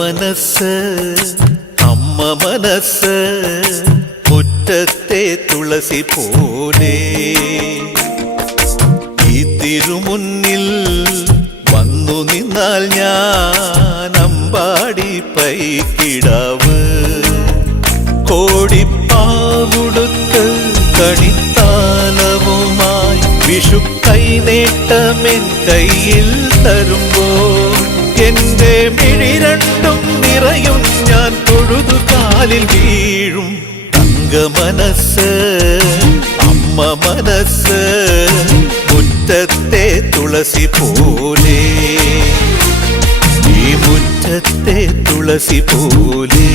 മനസ്സ് അമ്മ മനസ്സ് മുറ്റത്തെ തുളസി പോലെ ഈ തിരുമുന്നിൽ വന്നു നിന്നാൽ ഞാൻ അമ്പാടി പൈക്കിടാവ് കോടിപ്പാവുടുത്ത് കണിത്താലവുമായി വിഷു കൈനേട്ടമെൻ കയ്യിൽ തരുമ്പോൾ എന്റെ മിഴി രണ്ടും നിറയും ഞാൻ തൊഴുതു കാലിൽ വീഴും തങ്ക മനസ്സ് അമ്മ മനസ്സ് മുറ്റത്തെ തുളസി പോലെ ഈ മുറ്റത്തെ തുളസി പോലെ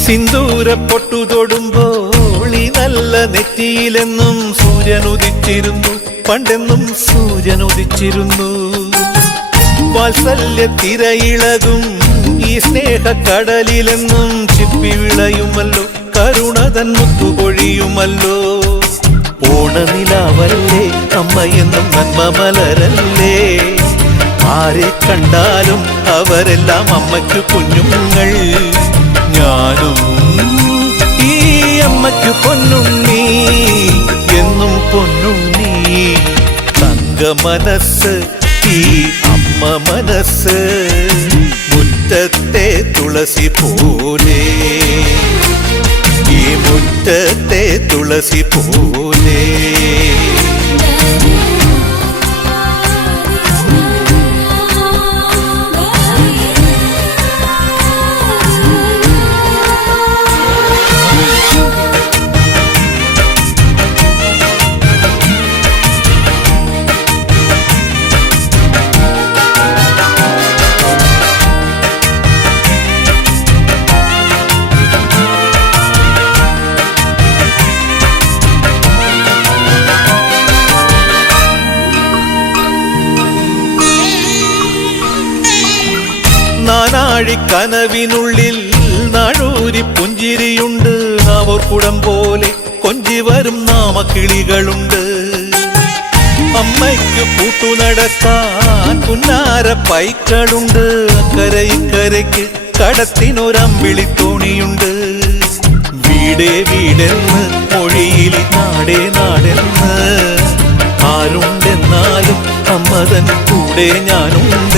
സിന്ദൂര പൊട്ടു തൊടുമ്പോൾ ഈ നല്ല നെറ്റിയിലെന്നും സൂര്യൻ ഉദിച്ചിരുന്നു പണ്ടെന്നും സൂര്യൻ ഉദിച്ചിരുന്നു വാത്സല്യ തിരയിളകും ഈ സ്നേഹക്കടലിലെന്നും ചിപ്പി വിളയുമല്ലോ കരുണതൻ മുത്തുപൊഴിയുമല്ലോ ഓണനിലാവല്ലേ അമ്മയെന്നും നന്മ മലരല്ലേ ആരെ കണ്ടാലും അവരെല്ലാം അമ്മയ്ക്ക് കുഞ്ഞുങ്ങൾ ഞാനും ഈ അമ്മയ്ക്ക് പൊന്നുണ്ണി എന്നും പൊന്നുണ്ണി തങ്ക മനസ്സ് ഈ അമ്മ മനസ്സ് മുറ്റത്തെ തുളസി പോലെ ഈ മുറ്റത്തെ തുളസി പോലെ നാനാഴിക്കനവിനുള്ളിൽ നാഴൂരി പുഞ്ചിരിയുണ്ട് നാവോർക്കുടം പോലെ കൊഞ്ചി വരും നാമക്കിളികളുണ്ട് അമ്മയ്ക്ക് പൂട്ടു നടക്കാൻ പുന്നാര പൈക്കളുണ്ട് അക്കരയിക്കരയ്ക്ക് കടത്തിനൊരമ്പിളി തോണിയുണ്ട് വീടേ വീടെന്ന് മൊഴിയിൽ നാടേ നാടെന്ന് ആരുണ്ടെന്നാലും അമ്മതൻ കൂടെ ഞാനുണ്ട്